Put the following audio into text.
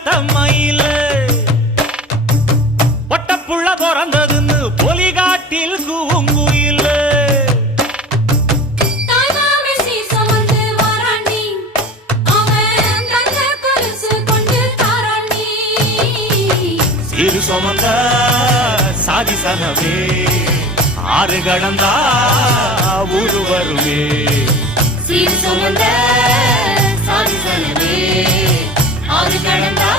வளர்த்த மயில ஒட்டப்புள்ள பிறந்ததுன்னு பொலிகாட்டில் கூங்குயில சீரு சுமந்த சாதிசனவே ஆறு கடந்தா ஊரு வருவே சீர் சுமந்த சாதிசனவே ஆறு கடந்தா